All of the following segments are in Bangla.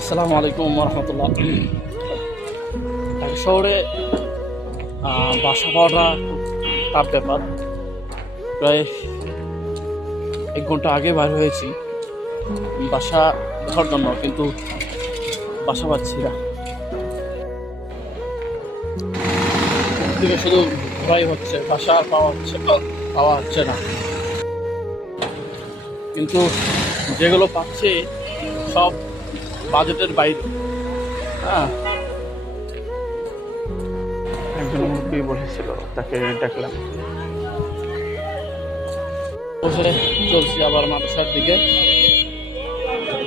আসসালামু আলাইকুম রহমতুল্লাহ। ঢাকা শহরে বাসা পাওয়াটা খুব টাফ ব্যাপার। প্রায় 1 ঘন্টা আগে বার হয়েছি বাসা দেখার জন্য, কিন্তু বাসা পাচ্ছি না। থেকে শুধু ঘোরাই হচ্ছে, বাসা পাওয়া হচ্ছে না। কিন্তু যেগুলো পাচ্ছে সব বাজেটের বাইরে। হ্যাঁ, একজন মুরব্বী বসেছিল, তাকে দেখলাম। বসে চলছি আবার মাদ্রাসার দিকে।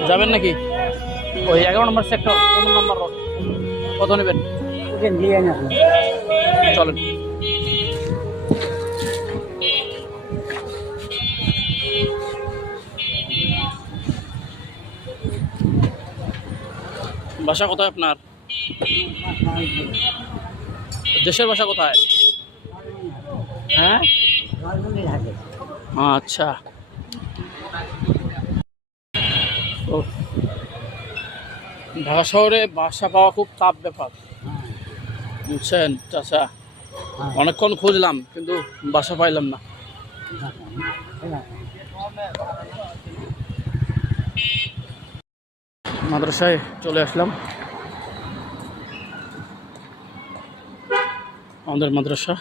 যাবেন নাকি? ওই 11 নম্বর সেক্টর, 15 নম্বর রোড। কত নেবেন? চলেন। বাসা কোথায় আপনার? দেশের বাসা কোথায়? হ্যাঁ, আচ্ছা। তো ঢাকা শহরে বাসা পাওয়া খুব টাফ ব্যাপার, বুঝছেন চাচা। অনেকক্ষণ খুঁজলাম কিন্তু বাসা পাইলাম না। মাদ্রাসায় চলে আসলাম। আমাদের মাদ্রাসা